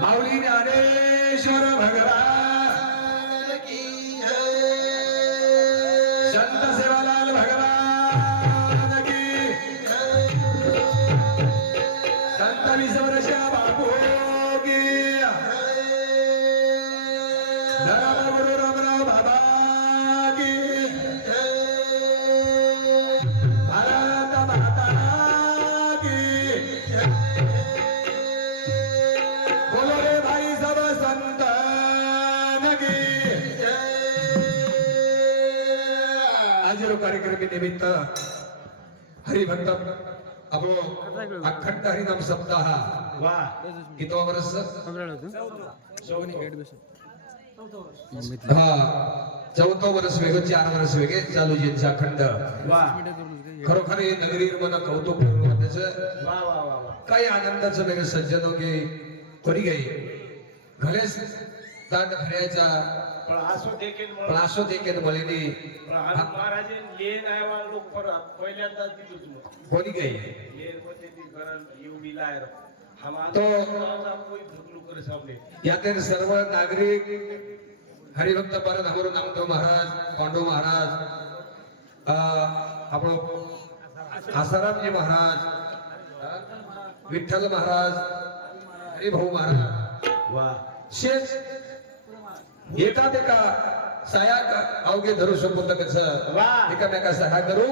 माऊली ज्ञानेश्वर भगवान की संत सेवालाल भगवान की संत विश्वरशा बापू की धर्मगुरु रामराव बाबा की भारत माता की बोलो रे भाई सब संतान की आज कार्यक्रम के निमित्त हरिभक्त अबो अखंड हरिनाम सप्ताह वाह कितवा वर्ष हा 14 वर्ष वेगळे 4 वर्ष वेगळे चालू ज्यांचा अखंड वाह खरोखर हे नगरी मन कौतुक त्याचं वाह वाह वाह वाह काही आनंदाचं वेगळं सज्जनो की कोणी गई घरेच दांड भरायचा पण असो देखील पण असो देखील मलिनी महाराज लेन आहे लोक पहिल्यांदा दिलं कोणी गई लेन मध्ये ती गरज एवढी लायर तो कोई भुकलू करे सामने यातील सर्व नागरिक हरिभक्त परत हमरो नामदेव महाराज पांडू महाराज आपण आसारामजी महाराज विठ्ठल महाराज हरिभाऊ महाराज वाह शेष एका सहाय्यक अवघे धरू शकत कसं वाह एकामेका सहाय्य करू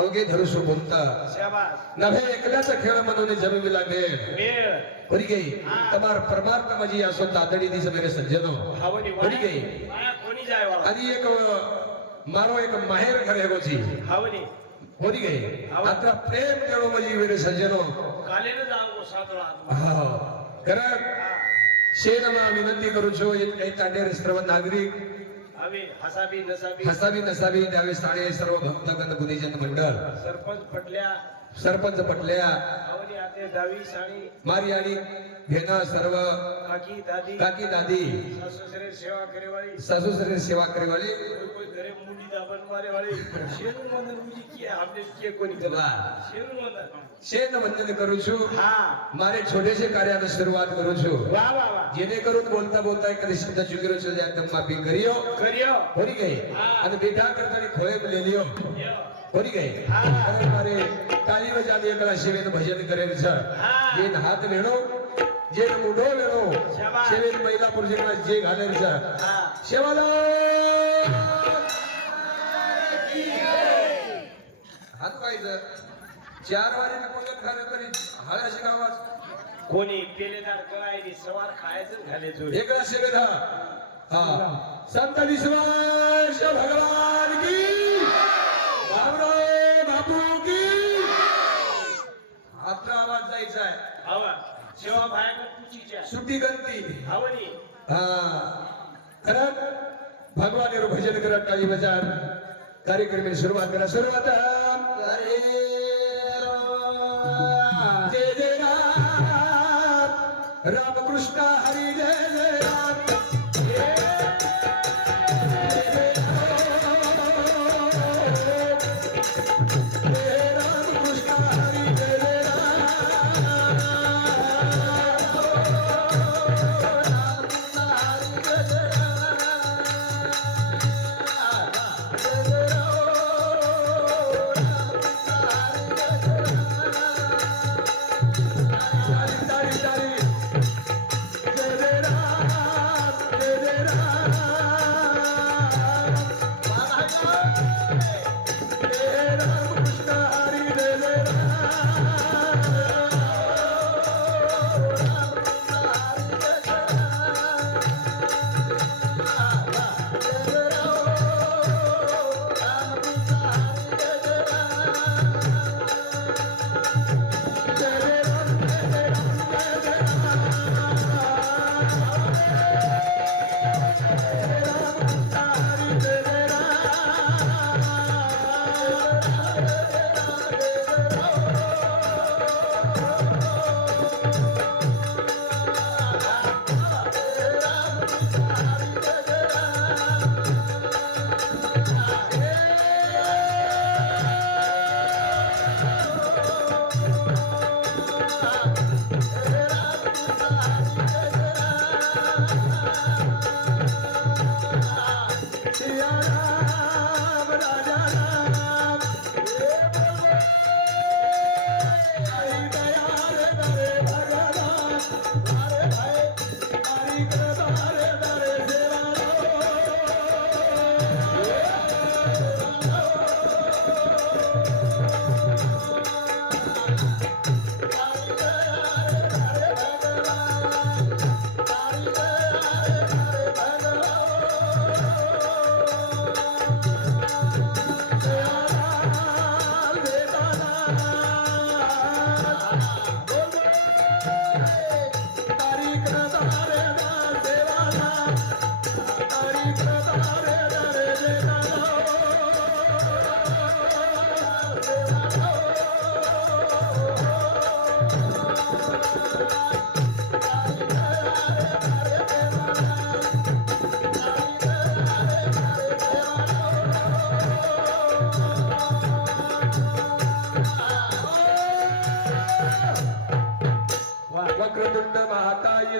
अवघे धरू शकत शाबाश नभे एकल्याचा खेळ म्हणून जमीन लागेल वेळ कोणी गई तमार परमार्थ माझी असो तातडी दिस मेरे सज्जनो हवनी कोणी गई माया कोणी जाय वाला आणि एक मारो एक माहेर घर है गोची हवनी कोणी गई आता प्रेम केलो माझी मेरे सज्जनो कालेने जाऊ सातळा हा कारण शेनमा विनंती करू छो एक काही तांडेर सर्व नागरिक हवे हसाबी नसाबी हसावी नसावी त्यावेळेस साडे सर्व भक्तगण गुणीजन मंडळ सरपंच पटल्या हवनी आते दावी साणी मारी आणि घेणं सर्व काकी दादी सासुसरे सेवा करे वाली सासू सरे सेवा करे वाली कोई घरे मुंडी दाबन मारे वाली शेनु मंदन मुजी की हमने के कोनी करा शेनु मंदन शेन वंदन करू छू हां मारे छोटेसे कार्याला सुरुवात करू छू वाह वाह वाह जेणेकरून बोलता बोलता एखादी शब्द चुकीरो छो एकदम माफी करियो करियो होरी गई आणि बेटा करतानी खोळे लेलियो होरी गई अरे मारे ताली बजावी एकला शिवेन भजन करेल छ जे हात वेणो जे मुढो वेणो शिवेन महिला पुरुषाला जे घालेल छ शेवाला हात पाहिजे 4 वारी कोणत खरं तरी हाळ्याशी गावात कोणी पेलेदार कळायली सवार खायचं घाले जोड एकला शिवेन हा संत विश्वास भगवान की बापू की आपला आवाज जायचा आहे हवा सेवा बायका तुझीच्या सुट्टी गंती हवनी हा खरं भगवान भजन करत टाळी बजान कार्यक्रमाची सुरुवात करा सुरुवात जय जय राम रामकृष्ण हरी जय जय राम जय जय राम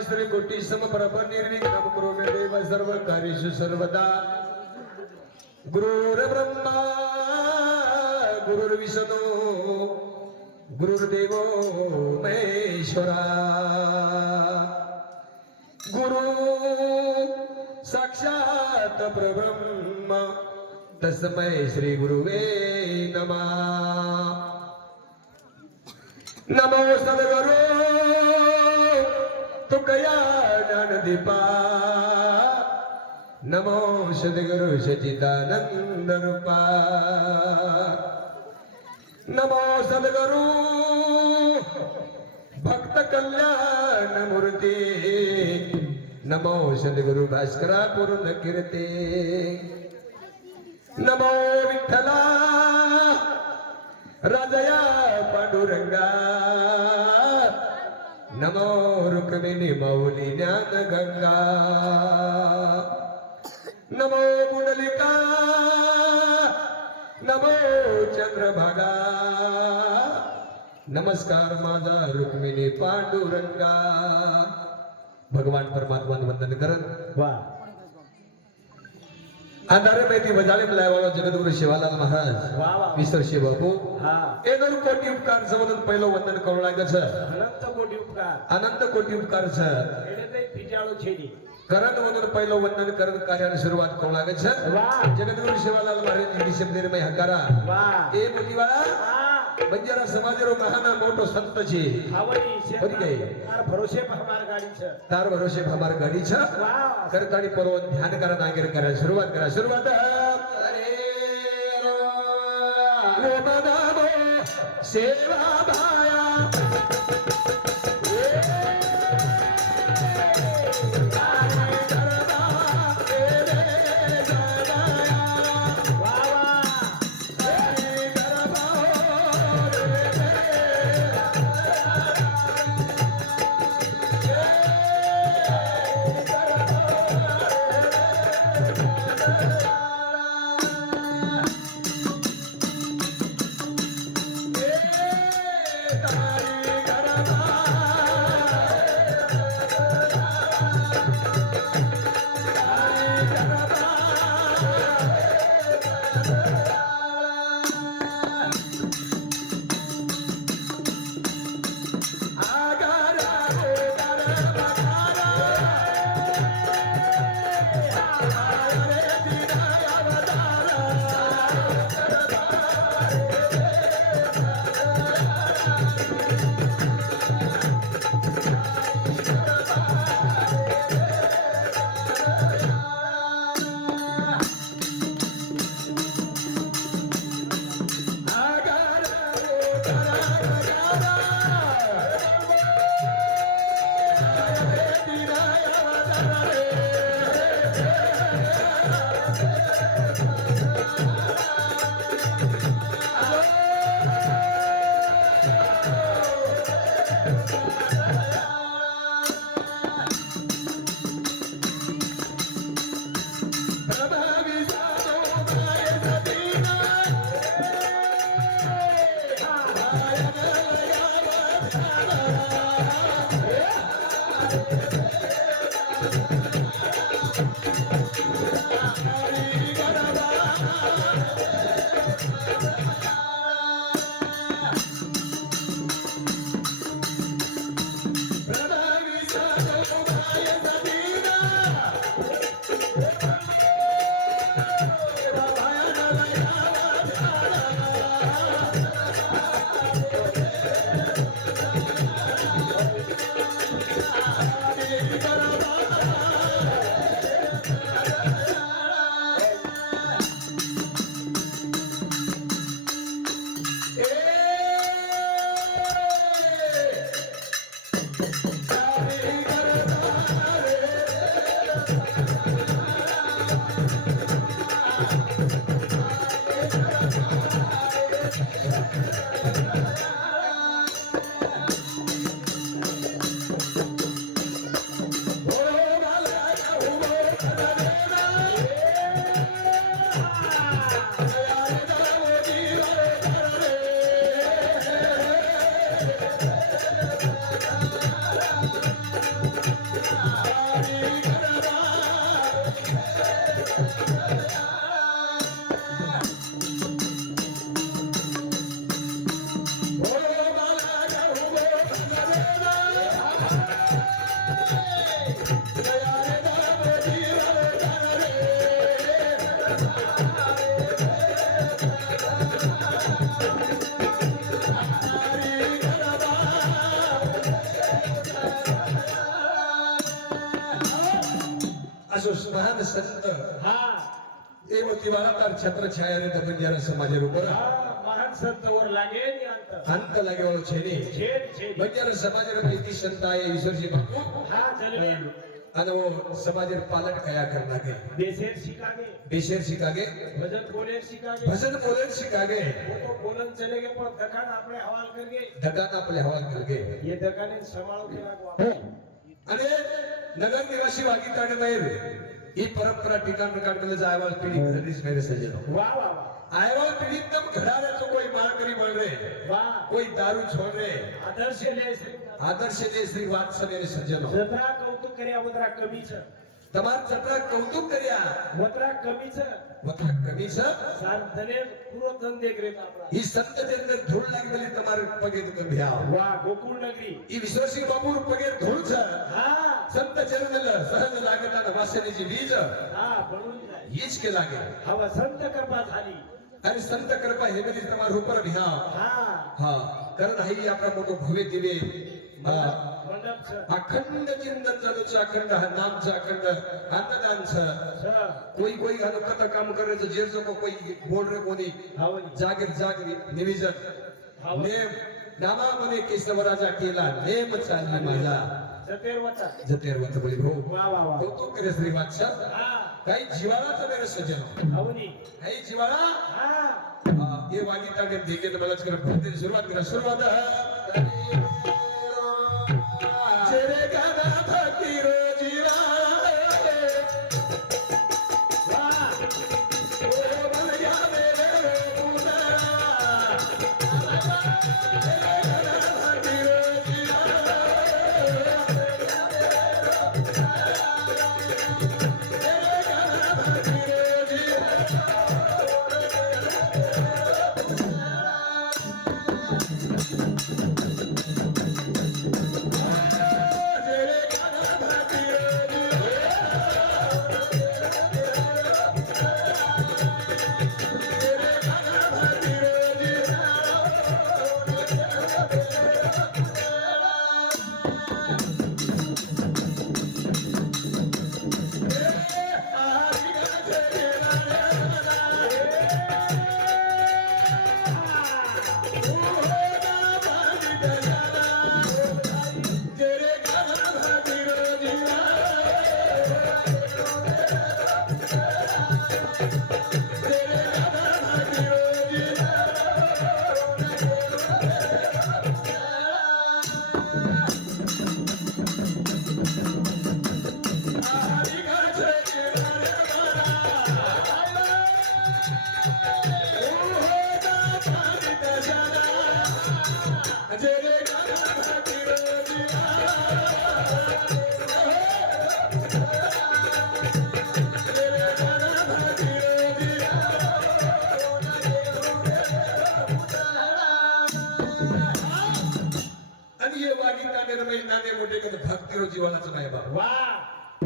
श्री कोटी समप्रभ निर्विघ्नं कुरु मे देव सर्व कार्येषु सर्वदा गुरुर्ब्रह्मा गुरुर्विष्णू गुरुर्देवो महेश्वरा गुरु साक्षात परब्रह्म तस्मै श्री गुरुवे नमः नमो सद्गुरु तुकया ज्ञानदीपा नमो सद्गुरु सच्चिदानंद रूपा नमो सद्गुरु भक्त कल्याण मूर्ती नमो सद्गुरु भास्करा पूर्ण कीर्ती नमो विठ्ठला राजया पांडुरंगा नमो रुक्मिणी मौली ज्ञान गंगा नमो पुंडलिका नमो चंद्रभागा नमस्कार माझा रुक्मिणी पांडुरंगा भगवान परमात्मा वंदन करत वा अंधारे माहिती बजाले मलायवाला जगद्गुरु शिवालाल महाराज वा वा विसरशे बापू हा एनोर कोटी उपकार समजून पहिलं वंदन करू लागत अनंत कोटी उपकार अनंत कोटी उपकार एडे ते पिटाळो छेडी करत म्हणून पहिलं वंदन करत कार्याला सुरुवात करू लागत वा जगद्गुरु शिवालाल महाराज डिसेंबर हकारा वा ए मुलीवाळा हा बंजारा समाजरो महाना मोटो संत છે ખાવડી છે ફરી ગઈ. તાર ભરોસે હમાર ગાડી છે तार भरोसे हमार गाडी छ વાહ करतानी पर्व ध्यान करा नागेर करा सुरुवात અરે रो मनामो सेवा भाया વાહ વાહ महान संत हा ते मोती बाळाकार छत्र छाया रे बंजारा समाज रूपर हा महान संत वर लागे नि अंत अंत लागे वाळो छेनी छेद छेद बंजारा समाज रे प्रीति संत आए ईश्वरजी बापू हा चलवे અને સમાજ પાલટ કયા કરના કે बेसेर शिकागे બેશેર શીખાગે भजन बोले शिकागे ભજન બોલે શીખાગે वो तो बोलन चलेगे पर दखान આપણે हवाल करगे ધગાના આપણે હવાલ કરગે ये दखाने संभाळो के लागो અને નગર નિવાસી વાગીતાને મહેર એ પરંપરા ટીકાણ કાઢને જાયવાલ પીડી સર્વિસ મેરે સજેનો वाह वाह वाह आयवाल पीड़ी तम घरारे तो कोई मार करी बोल रहे वाह कोई दारू छोड़ रहे आदर्श ले से आदर्श ने श्री वात समेरे सज्जनो जत्रा कौतुक કર્યા वत्रा कमी છે તમાર જતરા કૌતુક કર્યા वत्रा कमी છે વખત કમી છે साधने પૂરો ધન દેખ રે આપડા ઈ સંત જે અંદર ધૂળ લાગી ગયેલી તમારે પગે તો ભ્યા वाह गोकुळ नगरी ઈ વિશ્વસિંહ બાપુ પગે ધૂળ છે हा संत चरणल सहज लागता वासने जी बीज हा बनून जाय हीच के लागे हवा संत कृपा झाली आणि संत कृपा हे म्हणजे तुम्हाला रूपर भ्या हा हा कारण ही आपला मोठो भव्य दिवे मंडप छ अखंड चिंतन चालू છે अखंड नामचं अखंड अन्नदान છે छ કોઈ આનો કथा काम करायचं जे जो કોઈ बोल रे कोणी हावनी जागीर निविजन नेम नामा मने केशवराजा केला नेम चालली माझा जतेर वता जतेरवत बोली हो वाह वाह वाह तो करे श्री वाचा हा काही जिवाळाचं मेरे सजन हावनी काही जिवाळा हा ये वागिता के देखे तो मलाच कर फुटते सुरुवात जेरे गाना फकीरो जिवाळा वाह ओ बलया मेरे रोना जेरे गाना फकीरो जिवाळा जेरे गाना फकीरो भक्तिरो जीवनाचं नाही बाबा वाह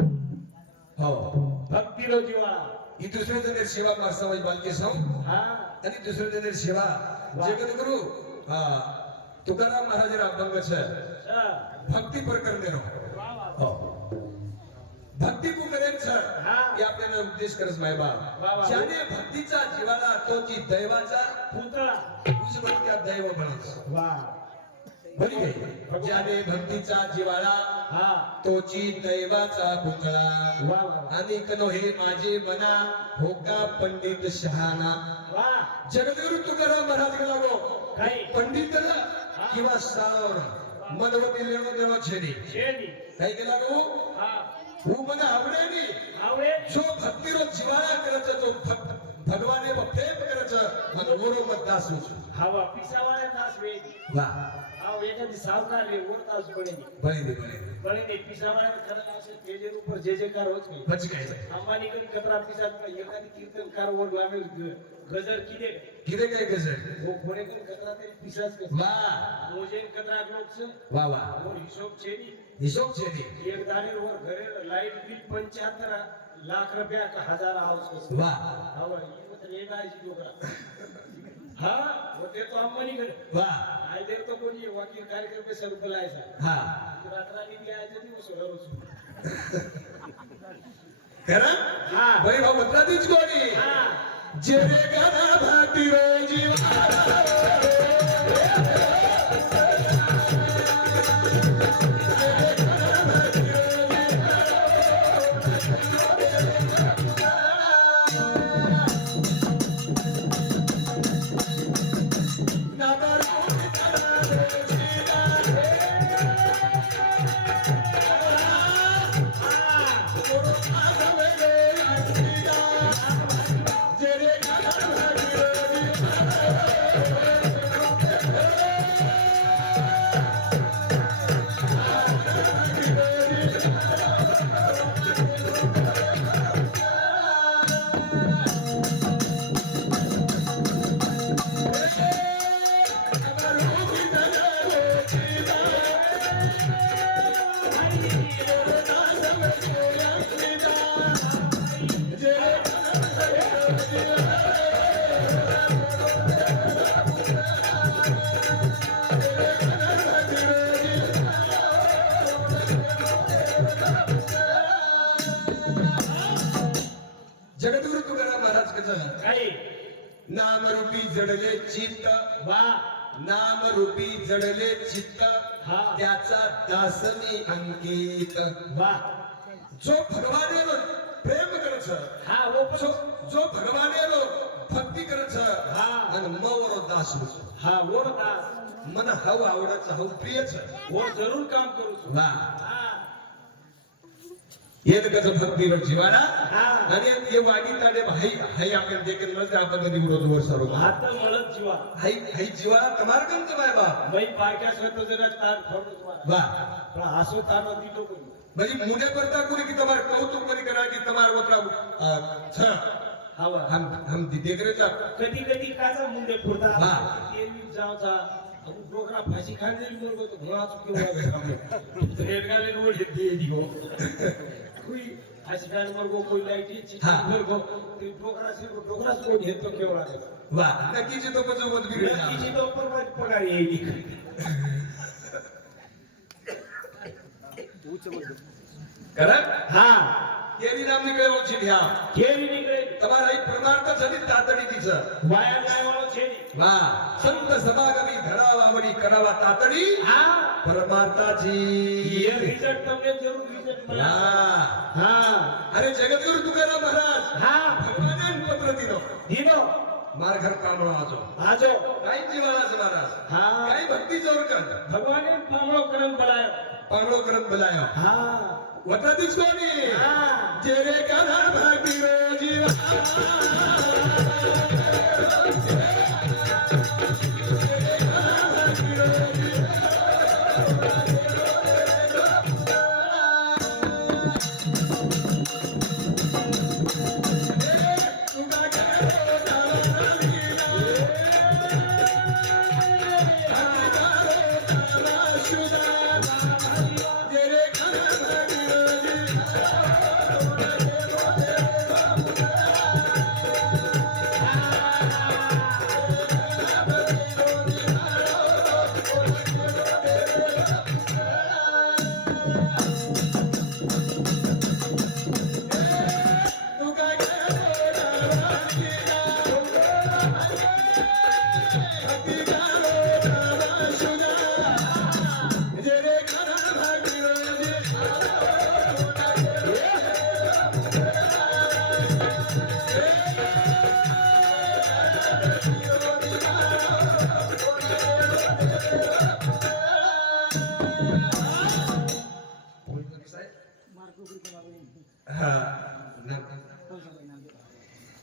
हो भक्तिरो जीवाळा ही दुसऱ्या जण सेवा मास्तवाई बालके सांग हा आणि दुसऱ्या जण सेवा जगद्गुरु हा तुकाराम महाराज अभंग છે छ भक्ती प्रकरण देनो वाह वाह हो भक्ती को करेन सर हा. हे आपल्याला उपदेश करत मायबा वा, वा. ज्याने भक्तीचा जीवाला तोची दैवाचा पुतळा उजवत त्या दैव म्हणत वाह बरी काही ज्याने भक्तीचा जिवाळा हा तोची दैवाचा पुतळा वाह वाह आणि कनो हे माझे मना होका पंडित शहाणा वाह जगद्गुरु तुकाराम महाराज गेला गो काही पंडित किंवा सावर मनवती लेणो देणो छेनी शेनी काही गेला गो हा હું મને આવડે નહીં आवडे જો ભક્તિનો જીવાળા કરે છે તો ભગવાને પ્રેમ કરે છે મને ઓરો બતાસું છું हवा पिसावाळ्या तास वेग વાહ आव एखादी सावकार रे वर तास पडे ભણી દે पडे ते पिसावाळ्या खरं असे तेजे ઉપર जे जे कार होत नाही પછી કાંઈ નહીં. अंबानी कधी कतरा पिसात एखादी कीर्तनकार वर लावे गजर किदे किती काय गजर वो कोणे कधी कतरा तरी पिसाच के વાહ मोजेन कतरा लोक छ વાહ વાહ और हिशोब छे नी हिशोब છે ની एक दारी वर घरे लाईट बिल 75 लाख रुपया का हजार हाऊस कसं વાહ हवा ये तर ये गायची डोकरा हा होते तो अंबानी कडे વાહ आय देर तो कोणी वकील कार्यक्रम पे सर बुलायचा हा रात्रानी द्यायचं दिवस रोज खरं हा. वैभव उतरातीच कोणी हा. जे रे गाना भाती रो जीवा जगद्गुरु तुकाराम महाराज कसं काय नामरूपी जडले चित्त वा नामरूपी जडले चित्त हा. त्याचा दासनी अंकित वा जो भगवानेरो प्रेम करछ हा वो पण जो भगवानेरो भक्ती करछ हा. आणि मवरो दास होछ. हा वो दास मन हव आवडच हव प्रियच वो जरूर काम करू છું. वा हा येत कसं भक्तीवर जीवाना हा. आणि ये वागी ताडे भाई हाई आपण देखील म्हणजे आपण कधी विरोध वर सर्व हात મળત જીવા हाई हाई जीवा તમાર કેમ તમાય બા મઈ પાક્યા છે તો જરા તાર ખોટું તમારે वा પણ હાસો તારો દીધો કોઈ म्हणजे मुने करता कोणी की તમાર કૌતુક કરી કરા की તમાર ઓતરા छ हावा हम दिदे करे जा कधी कधी काचा मुंडे फोडता हा. एरवी जावचा अगो डोकरा फाशी खांदे बोलतो तो घोडा चुके वागे रेडगाले रोड दे दिगो कोई फाशी खान मरगो कोई लाइट ची हा. मरगो ते डोकरा को घेतो केवळा वा नक्कीच तो कसं मत बिघडे किची तो पर पगार येईल करा हा केरी नाम निकळे ओळखी घ्या केरी निकळे તમારા એક પ્રમાણ झाली तातडी तिचं वाया नाही वाळो छेडी वा संत समागमी धडावा आवडी करावा तातडी हा परमार्थाची ये रिजल्ट તમને જરૂર रिजल्ट हा મળા हा अरे जगद्गुरु तुकाराम महाराज हा भगवाने पत्र दिलं दिनो मार घर कामळा वाजो आजो काही जीवालाच महाराज हा काही भक्ती जोर कर भगवाने पामळो करन बोलायो पांगळो करत बोलायो हा वता तीच कोणी हा जे रे काना भाती रो जीवा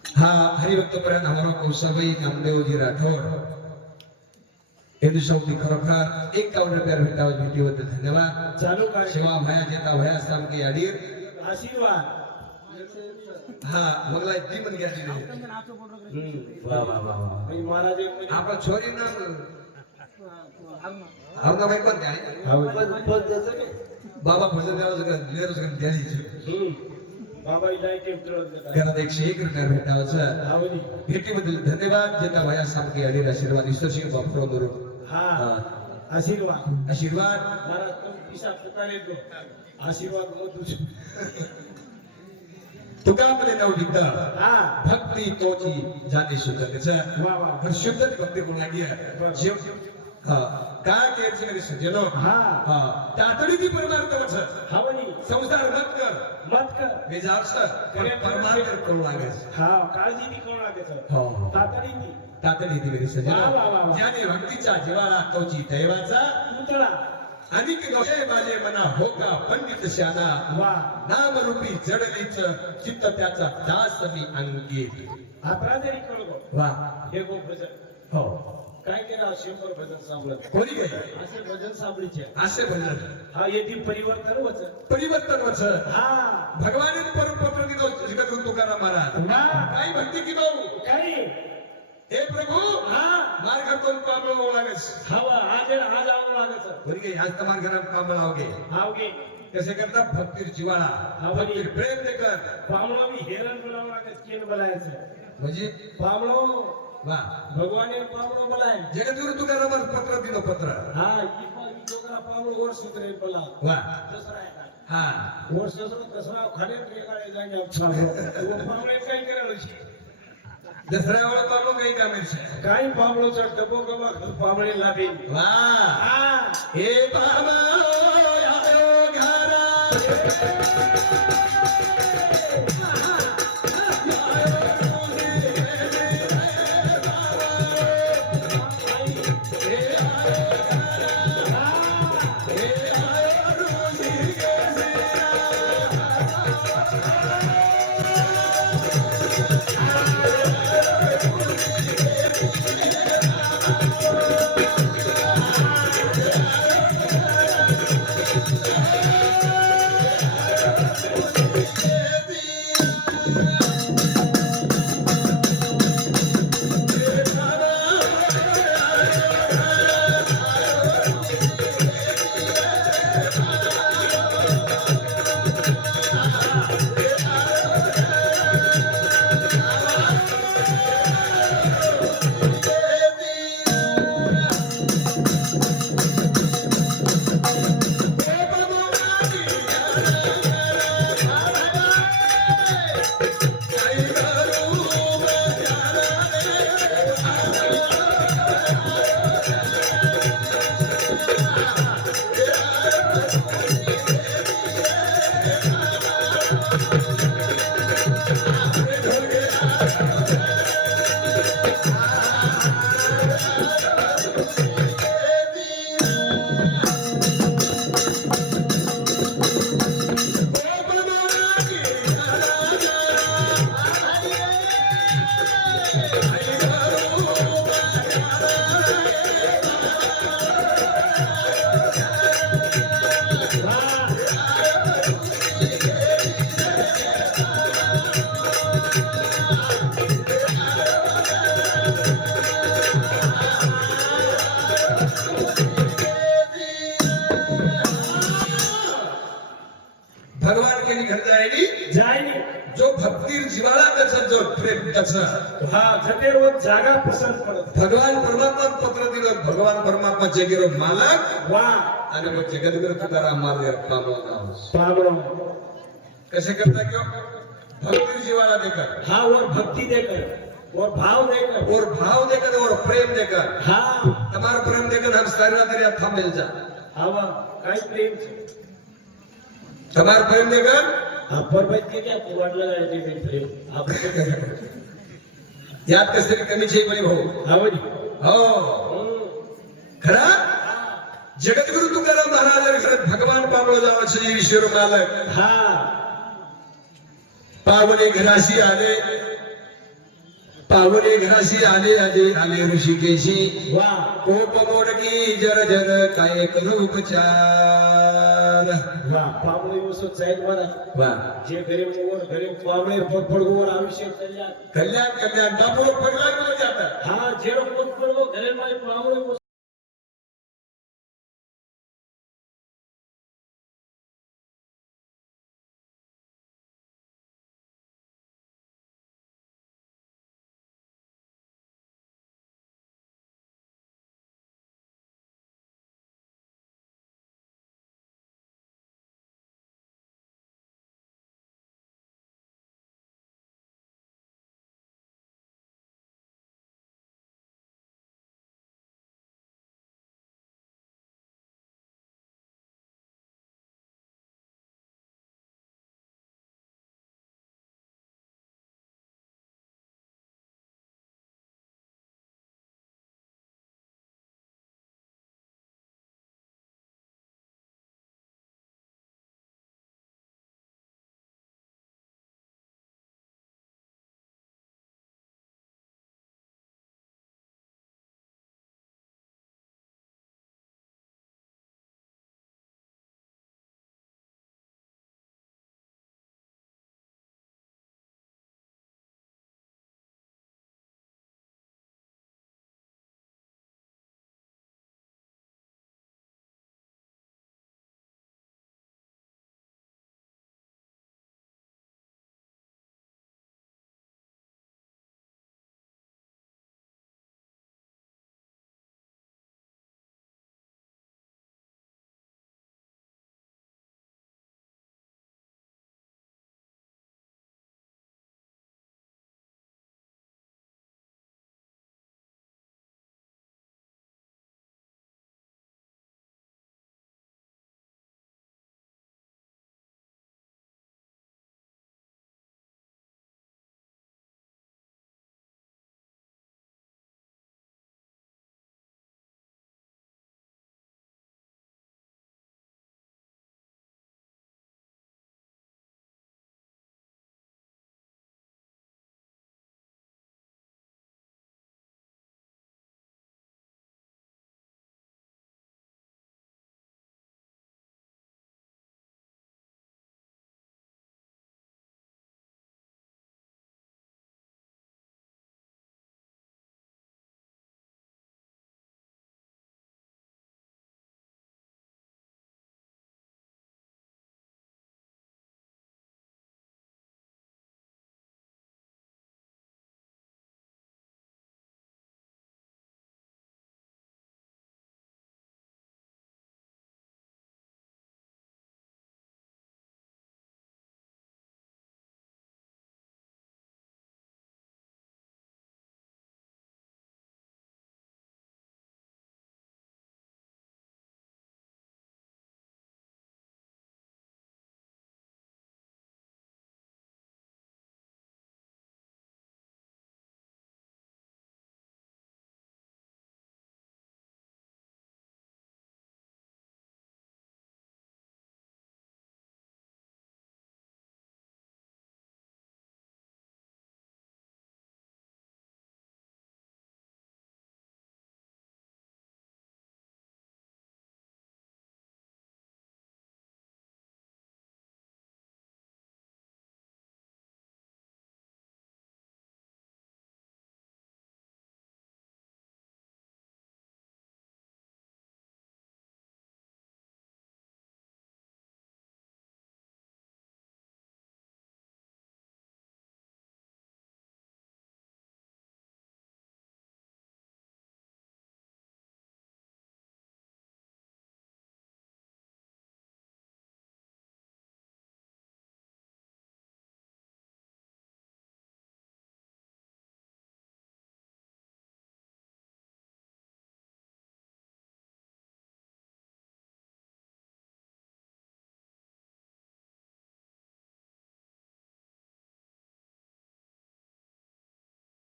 हा हरिभक्तपर्यंत हमारा कौसाबाई नामदेवजी राठोड हिंदू सौदी खरोखर 51 रुपया भेटावं भेटीबद्दल धन्यवाद चालू काय सेवा भया जेता भया सामकी अडीर आशीर्वाद हा मंगला ती पण घ्या वा वा वा वा महाराज आपला छोरी नाम आवना बाई कोण आहे बाबा भजन द्यावं लेरच द्यायची बाबा इलायचे उतरवत घरात 101 रुपया भेटावं आवडी भेटीबद्दल धन्यवाद जेता भया सामकी अडीर आशीर्वाद ईश्वर सिंह बापराव गुरु हा आशीर्वाद आशीर्वाद महाराज तुम पिसा पुकारे तो आशीर्वाद मत तुझ तुका आपले नाव लिखता हा भक्ती तोची जाती शुद्ध त्याचं वा वा पण शुद्ध भक्ती कोणागी आहे जीव हा काय केरची कधी सुजेनो हा हा तातडी ती परमार्थ वच हवनी संसार मत कर मत कर बेजारस पण परमार्थ करू लागायच हा काळजी ती कोण लागायचं हो तातडी ती तातडी ती कधी सुजेनो वा, वा, वा, वा. ज्याने भक्तीच्या जीवाला तोची दैवाचा पुतळा अनिक दोषे माझे मना हो का पंडित शाना वा नामरूपी जडलीच चित्त त्याचा दास मी अंकित आपला जरी कळगो वा हे गो भजन हो काय केलं 100 भजन सांभळत कोणी काय असे भजन सांभळीचे असे भजन हा येथील परिवर्तन वच परिवर्तन वच हा भगवान परमपत्र दिलो जगत तुकाराम महाराज वा काय भक्ती की भाऊ काही हे प्रभू हा मार्ग तोन पामळो लागस हवा आज आज आवड लागायचं कोणी काय आज तमार घरात पामळ आवगे आवगे कसे करता भक्तीर जीवाला हा, भक्तीर प्रेम दे कर पामळा भी हेरण बनावं लागायचं केन बनायचं म्हणजे पामळो वा भगवाने पामळो बनाय जगद्गुरु तुकाराम महाराज पत्र दिलो पत्र हा ई लोकांना पामळो वर सुतरे बोला वा दसरा आहे काय हा वर दसरा खाणे रेगाळे जागे पामळो पामळे काय करायला दसऱ्या वेळा पामळो काही कामाचे काही पामळोचा डबो गमा पामळे लागे वा हा हे पामळो यायो घरा भगवान के घर जाएगी जायनी जो भक्तीर जीवाला त्याचा जो प्रेम त्याचं हा जटेवर जागा पसंत पडत भगवान परमात्मा पत्र दिलं भगवान परमात्मा जगेरो मालक वा आणि मग जगद्गुरु तुकाराम महाराज पामळो नाव पामळो कैसे करता क्यों भक्ति जीवाला देकर हा और भक्ति देकर और भाव देकर और भाव देकर और प्रेम देकर हा हमारा प्रेम देकर हम सारा दरिया था मिल जा हवा काय प्रेम छे हमारा प्रेम देकर हा परबत के क्या पुवाड लगायचे ते प्रेम आपण याद कसरी कमी छे बळी भाऊ आवडी हो खरा जगद्गुरु तुकाराम महाराज खरं भगवान पामळो जावा श्री ईश्वर मालक हा पावने घराशी आले पावने घराशी आले आले आले ऋषिकेशी वा कोट मोडकी जर जर काय करू उपचार वा पामळे वसो जाईल मला वा जे घरे पामळे पडगोवर अभिषेक कल्याण कल्याण कल्याण दापोर पगला गेला जाता हा जेरो पोट पडगो घरे माय पामळे